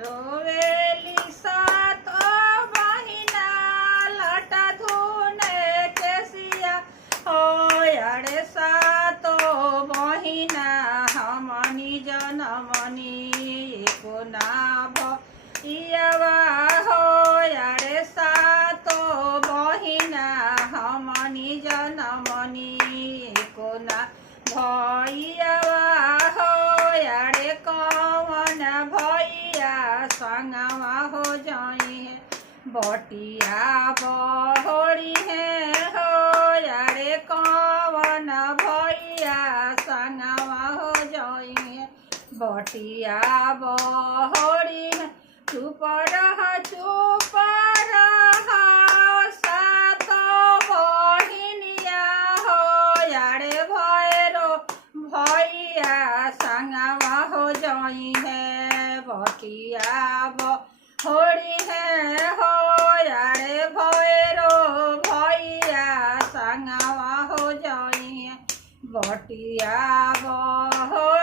रोवेली सातो बहिना लटा धुने केसिया हो यारे सातो बहिना हमनी जनमनी एको ना भैयावा हो यारे सातो बहिना हमनी जनमनी एको ना भैयावा हो यारे कवन भैया संगवा हो जाई है बटिया बहोरी है हो यारे कवन भैया संगवा हो जाई है बटिया बहोरी है चुप रह सातो बहिनिया हो यारे भैरो भैया संगवा हो जाई है बटिया बहोरी है हो यारे भैरो भैया संगवा हो जाई है बटिया बहोरी